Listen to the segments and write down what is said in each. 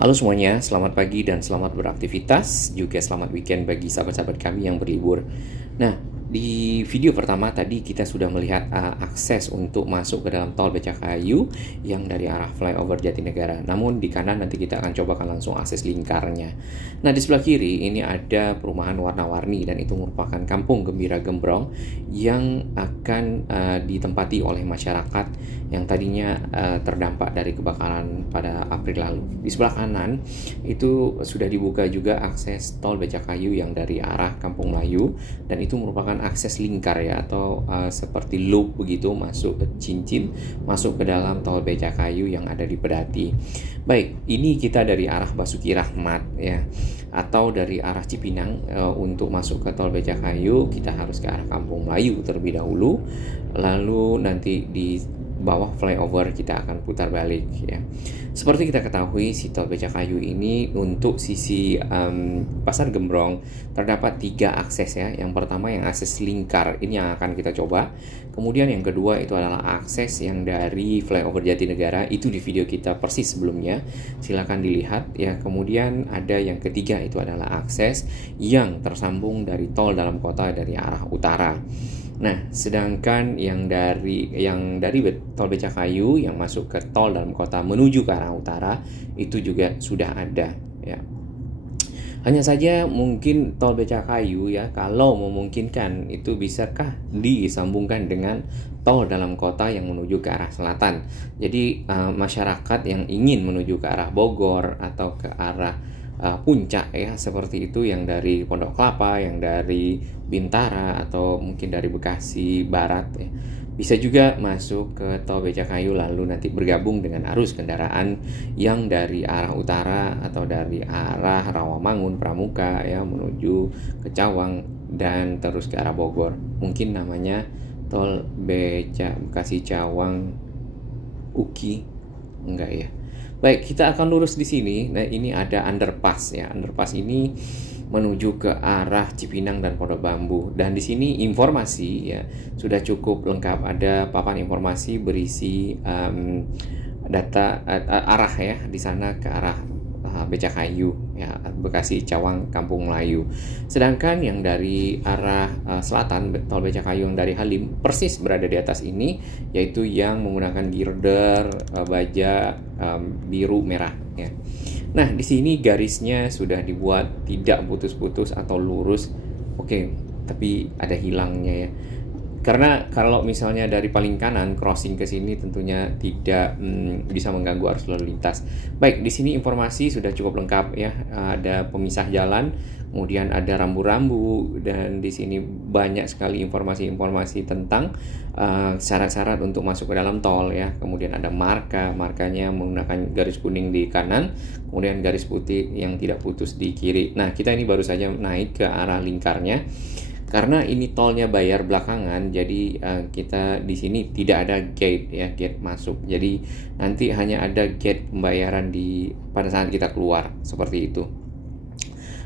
Halo semuanya, selamat pagi dan selamat beraktivitas, juga selamat weekend bagi sahabat-sahabat kami yang berlibur. Nah, di video pertama tadi kita sudah melihat akses untuk masuk ke dalam tol Becakayu yang dari arah flyover Jatinegara. Namun di kanan nanti kita akan cobakan langsung akses lingkarnya. Nah, di sebelah kiri ini ada perumahan warna-warni dan itu merupakan Kampung Gembira Gembrong yang akan ditempati oleh masyarakat yang tadinya terdampak dari kebakaran pada April lalu. Di sebelah kanan itu sudah dibuka juga akses tol Becakayu yang dari arah Kampung Melayu, dan itu merupakan akses lingkar ya, atau seperti loop begitu, masuk ke Cincin, masuk ke dalam tol Becakayu yang ada di Pedati. Baik, ini kita dari arah Basuki Rahmat ya, atau dari arah Cipinang. Untuk masuk ke tol Becakayu kita harus ke arah Kampung Melayu terlebih dahulu, lalu nanti di bawah flyover kita akan putar balik ya. Seperti kita ketahui, si tol Becakayu ini untuk sisi Pasar Gembrong terdapat 3 akses ya. Yang pertama yang akses lingkar, ini yang akan kita coba. Kemudian yang kedua itu adalah akses yang dari flyover Jatinegara, itu di video kita persis sebelumnya, silakan dilihat ya. Kemudian ada yang ketiga, itu adalah akses yang tersambung dari tol dalam kota dari arah utara. Nah, sedangkan yang dari tol Becakayu yang masuk ke tol dalam kota menuju ke arah utara itu juga sudah ada ya. Hanya saja mungkin tol Becakayu ya, kalau memungkinkan itu bisakah disambungkan dengan tol dalam kota yang menuju ke arah selatan. Jadi masyarakat yang ingin menuju ke arah Bogor atau ke arah Puncak ya, seperti itu, yang dari Pondok Kelapa, yang dari Bintara, atau mungkin dari Bekasi Barat ya, bisa juga masuk ke tol Becakayu lalu nanti bergabung dengan arus kendaraan yang dari arah utara atau dari arah Rawamangun, Pramuka ya, menuju ke Cawang dan terus ke arah Bogor. Mungkin namanya tol Bekasi Cawang Uki, enggak ya. Baik, kita akan lurus di sini. Nah, ini ada underpass ya. Underpass ini menuju ke arah Cipinang dan Pondok Bambu. Dan di sini informasi ya sudah cukup lengkap. Ada papan informasi berisi data arah ya, di sana ke arah Becakayu ya, Bekasi Cawang Kampung Melayu. Sedangkan yang dari arah selatan tol Becakayu yang dari Halim persis berada di atas ini, yaitu yang menggunakan girder baja biru merah ya. Nah, di sini garisnya sudah dibuat tidak putus-putus atau lurus. Oke, tapi ada hilangnya ya. Karena kalau misalnya dari paling kanan crossing ke sini tentunya tidak bisa mengganggu arus lalu lintas. Baik, di sini informasi sudah cukup lengkap ya. Ada pemisah jalan, kemudian ada rambu-rambu, dan di sini banyak sekali informasi-informasi tentang syarat-syarat untuk masuk ke dalam tol ya. Kemudian ada markanya menggunakan garis kuning di kanan, kemudian garis putih yang tidak putus di kiri. Nah, kita ini baru saja naik ke arah lingkarnya. Karena ini tolnya bayar belakangan, jadi kita di sini tidak ada gate ya, gate masuk. Jadi nanti hanya ada gate pembayaran pada saat kita keluar, seperti itu.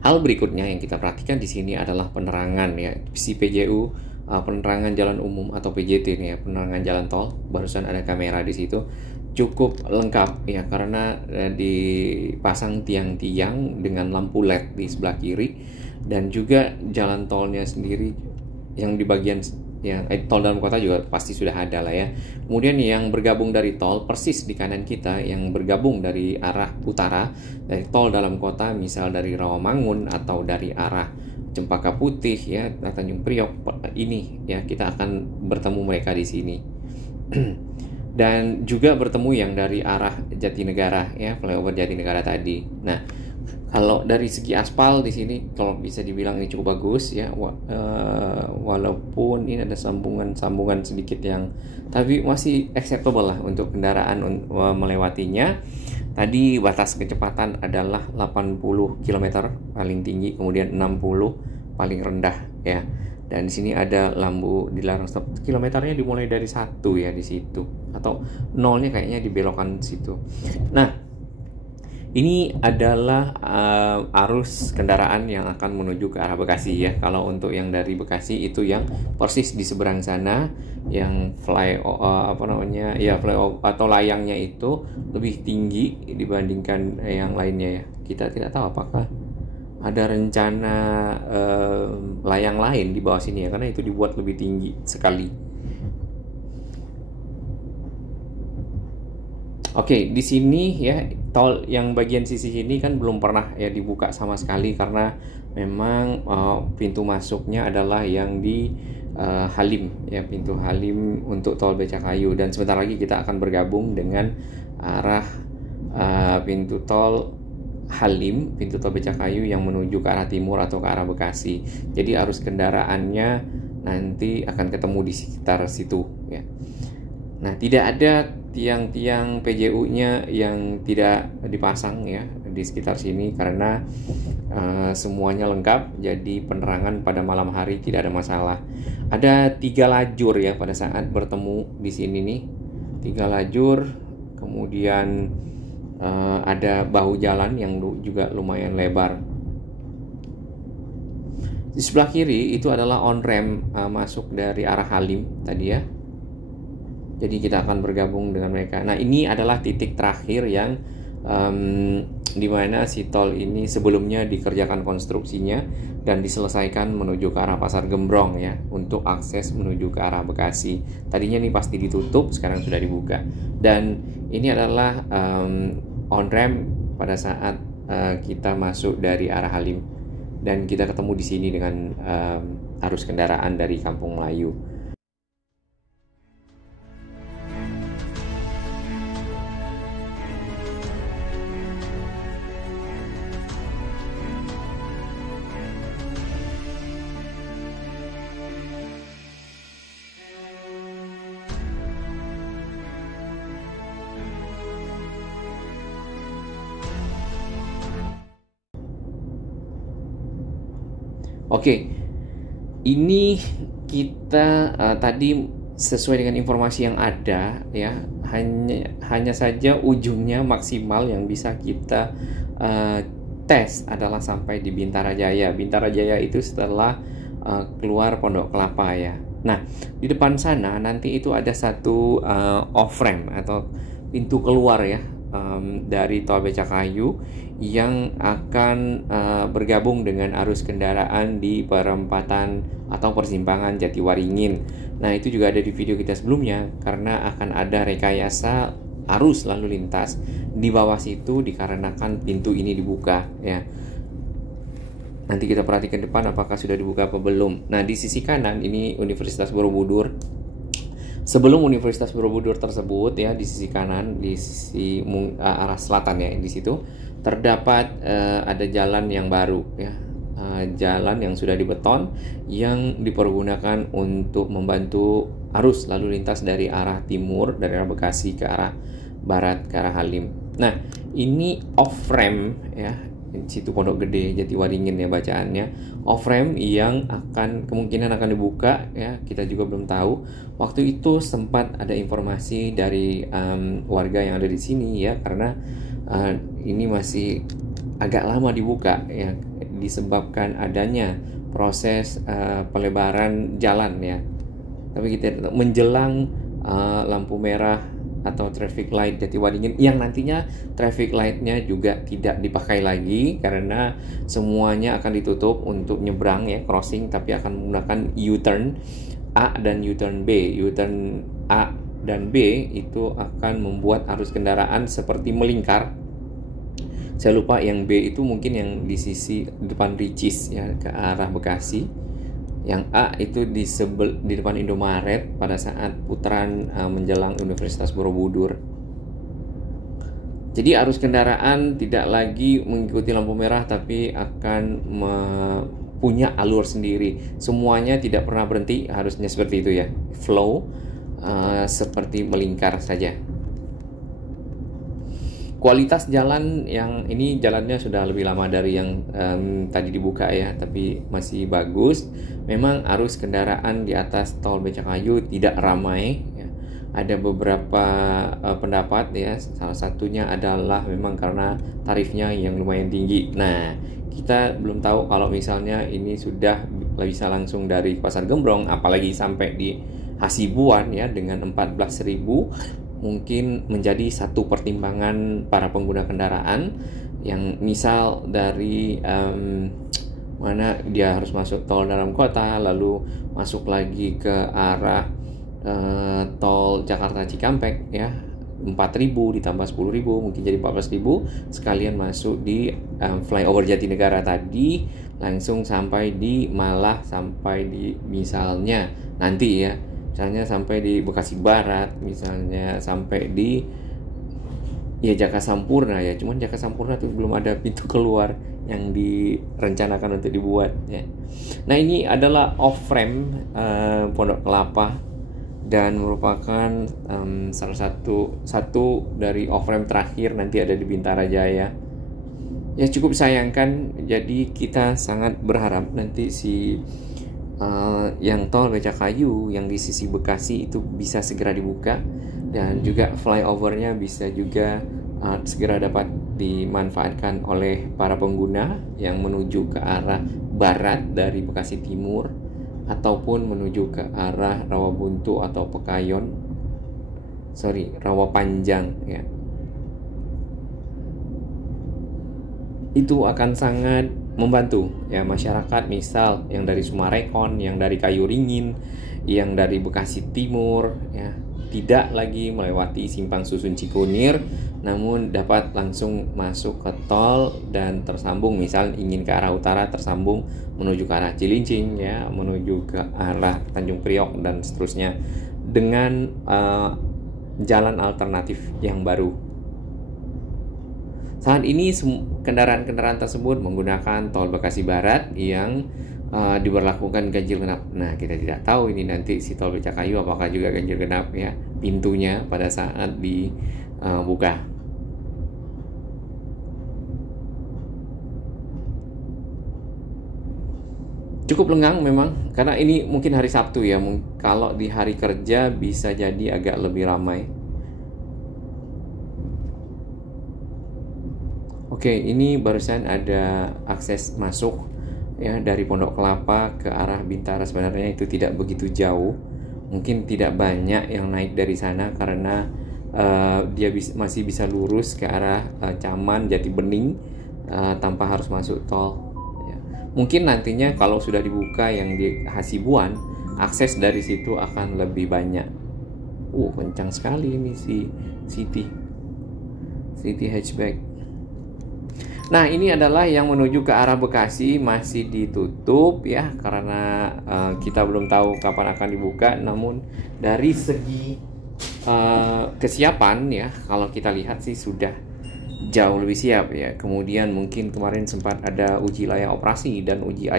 Hal berikutnya yang kita perhatikan di sini adalah penerangan ya, si PJU, penerangan jalan umum atau PJT nih ya, penerangan jalan tol. Barusan ada kamera di situ, cukup lengkap ya, karena dipasang tiang-tiang dengan lampu LED di sebelah kiri, dan juga jalan tolnya sendiri yang di bagian yang tol dalam kota juga pasti sudah ada lah ya. Kemudian yang bergabung dari tol persis di kanan kita, yang bergabung dari arah utara dari tol dalam kota, misal dari Rawamangun atau dari arah Cempaka Putih ya, Tanjung Priok, ini ya kita akan bertemu mereka di sini. Dan juga bertemu yang dari arah Jatinegara ya, flyover Jatinegara tadi. Nah, kalau dari segi aspal di sini kalau bisa dibilang ini cukup bagus ya, walaupun ini ada sambungan sedikit yang tapi masih acceptable lah untuk kendaraan melewatinya. Tadi batas kecepatan adalah 80 km paling tinggi, kemudian 60 paling rendah ya. Dan di sini ada lampu dilarang stop. Kilometernya dimulai dari 1 ya di situ, atau nolnya kayaknya di belokan situ. Nah, Ini adalah arus kendaraan yang akan menuju ke arah Bekasi ya. Kalau untuk yang dari Bekasi itu yang persis di seberang sana, yang flyover atau layangnya itu lebih tinggi dibandingkan yang lainnya ya. Kita tidak tahu apakah ada rencana layang lain di bawah sini ya, karena itu dibuat lebih tinggi sekali. Oke, di sini ya tol yang bagian sisi sini kan belum pernah ya dibuka sama sekali karena memang pintu masuknya adalah yang di Halim ya, pintu Halim untuk tol Becakayu, dan sebentar lagi kita akan bergabung dengan arah pintu tol Halim, pintu tol Becakayu yang menuju ke arah timur atau ke arah Bekasi. Jadi arus kendaraannya nanti akan ketemu di sekitar situ ya. Nah, tidak ada tiang-tiang PJU-nya yang tidak dipasang ya di sekitar sini karena semuanya lengkap, jadi penerangan pada malam hari tidak ada masalah. Ada 3 lajur ya pada saat bertemu di sini nih, 3 lajur, kemudian ada bahu jalan yang juga lumayan lebar. Di sebelah kiri itu adalah on ramp masuk dari arah Halim tadi ya. Jadi kita akan bergabung dengan mereka. Nah, ini adalah titik terakhir yang dimana si tol ini sebelumnya dikerjakan konstruksinya dan diselesaikan menuju ke arah Pasar Gembrong ya, untuk akses menuju ke arah Bekasi. Tadinya nih pasti ditutup, sekarang sudah dibuka. Dan ini adalah on ramp pada saat kita masuk dari arah Halim, dan kita ketemu di sini dengan arus kendaraan dari Kampung Melayu. Oke, ini kita tadi sesuai dengan informasi yang ada ya, hanya saja ujungnya maksimal yang bisa kita tes adalah sampai di Bintara Jaya. Bintara Jaya itu setelah keluar Pondok Kelapa ya. Nah, di depan sana nanti itu ada satu off ramp atau pintu keluar ya, dari tol Becakayu yang akan bergabung dengan arus kendaraan di perempatan atau persimpangan Jatiwaringin. Nah, itu juga ada di video kita sebelumnya karena akan ada rekayasa arus lalu lintas di bawah situ dikarenakan pintu ini dibuka ya. Nanti kita perhatikan depan apakah sudah dibuka apa belum. Nah, di sisi kanan ini Universitas Borobudur. Sebelum Universitas Borobudur tersebut ya, di sisi kanan, di sisi arah selatan ya, di situ terdapat ada jalan yang baru ya, jalan yang sudah dibeton yang dipergunakan untuk membantu arus lalu lintas dari arah timur, dari arah Bekasi ke arah barat, ke arah Halim. Nah, ini off ramp ya, situ Pondok Gede Jatiwaringin ya bacaannya, off ramp yang kemungkinan akan dibuka ya, kita juga belum tahu. Waktu itu sempat ada informasi dari warga yang ada di sini ya, karena ini masih agak lama dibuka ya, disebabkan adanya proses pelebaran jalan ya. Tapi kita menjelang lampu merah atau traffic light Jatiwaringin, yang nantinya traffic lightnya juga tidak dipakai lagi karena semuanya akan ditutup untuk nyebrang ya, crossing, tapi akan menggunakan U-turn A dan U-turn B. U-turn A dan B itu akan membuat arus kendaraan seperti melingkar. Saya lupa yang B itu mungkin yang di sisi depan Ricis ya, ke arah Bekasi. Yang A itu di depan Indomaret pada saat putaran menjelang Universitas Borobudur. Jadi arus kendaraan tidak lagi mengikuti lampu merah, tapi akan punya alur sendiri. Semuanya tidak pernah berhenti, harusnya seperti itu ya. Flow seperti melingkar saja. Kualitas jalan yang ini, jalannya sudah lebih lama dari yang tadi dibuka ya, tapi masih bagus. Memang arus kendaraan di atas tol Becakayu tidak ramai ya. ada beberapa pendapat ya. Salah satunya adalah memang karena tarifnya yang lumayan tinggi. Nah, kita belum tahu kalau misalnya ini sudah bisa langsung dari Pasar Gembrong, apalagi sampai di Hasibuan ya dengan 14.000, mungkin menjadi satu pertimbangan para pengguna kendaraan yang misal dari mana dia harus masuk tol dalam kota, lalu masuk lagi ke arah tol Jakarta Cikampek ya, 4.000 ditambah 10.000 mungkin jadi 14.000, sekalian masuk di flyover Jatinegara tadi, langsung sampai di Malah, sampai di misalnya nanti ya, misalnya sampai di Bekasi Barat, misalnya sampai di ya Jaka Sampurna ya. Cuman Jaka Sampurna tuh belum ada pintu keluar yang direncanakan untuk dibuat ya. Nah, ini adalah off-ramp Pondok Kelapa dan merupakan salah satu dari off-ramp terakhir nanti ada di Bintara Jaya. Ya, cukup sayangkan, jadi kita sangat berharap nanti yang tol Becakayu yang di sisi Bekasi itu bisa segera dibuka, dan juga flyovernya bisa juga segera dapat dimanfaatkan oleh para pengguna yang menuju ke arah barat dari Bekasi Timur ataupun menuju ke arah Rawabuntu atau Rawa Panjang ya. Itu akan sangat membantu ya masyarakat, misal yang dari Sumarekon, yang dari Kayu Ringin, yang dari Bekasi Timur ya, tidak lagi melewati Simpang Susun Cikunir, namun dapat langsung masuk ke tol dan tersambung, misal ingin ke arah utara tersambung menuju ke arah Cilincing ya, menuju ke arah Tanjung Priok dan seterusnya dengan jalan alternatif yang baru. Saat ini kendaraan-kendaraan tersebut menggunakan tol Bekasi Barat yang diberlakukan ganjil genap. Nah, kita tidak tahu ini nanti si tol Becakayu apakah juga ganjil genap ya pintunya pada saat dibuka. Cukup lengang memang karena ini mungkin hari Sabtu ya. Kalau di hari kerja bisa jadi agak lebih ramai. Oke, ini barusan ada akses masuk ya dari Pondok Kelapa ke arah Bintara. Sebenarnya itu tidak begitu jauh, mungkin tidak banyak yang naik dari sana karena dia masih bisa lurus ke arah Caman, Jati Bening tanpa harus masuk tol ya. Mungkin nantinya kalau sudah dibuka yang di Hasibuan, akses dari situ akan lebih banyak. Kencang sekali ini si City hatchback. Nah, ini adalah yang menuju ke arah Bekasi, masih ditutup ya karena kita belum tahu kapan akan dibuka. Namun dari segi kesiapan ya, kalau kita lihat sih sudah jauh lebih siap ya. Kemudian mungkin kemarin sempat ada uji layak operasi dan uji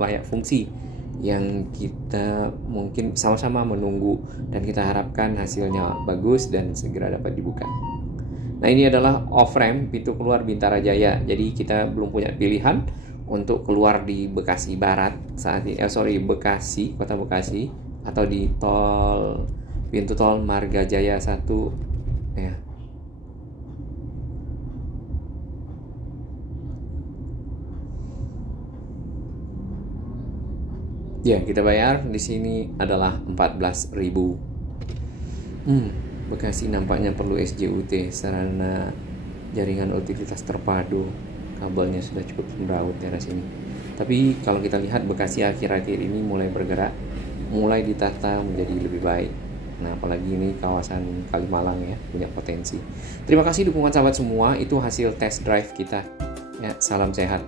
layak fungsi yang kita mungkin sama-sama menunggu, dan kita harapkan hasilnya bagus dan segera dapat dibuka. Nah, ini adalah off-ramp pintu keluar Bintara Jaya. Jadi kita belum punya pilihan untuk keluar di Bekasi Barat saat ini, Bekasi, Kota Bekasi, atau di pintu tol Marga Jaya 1 ya. Ya, kita bayar di sini adalah 14.000. Bekasi nampaknya perlu SJUT, sarana jaringan utilitas terpadu. Kabelnya sudah cukup semrawut daerah sini. Tapi kalau kita lihat Bekasi akhir-akhir ini mulai bergerak, mulai ditata menjadi lebih baik. Nah, apalagi ini kawasan Kalimalang ya, punya potensi. Terima kasih dukungan sahabat semua, itu hasil test drive kita. Ya, salam sehat.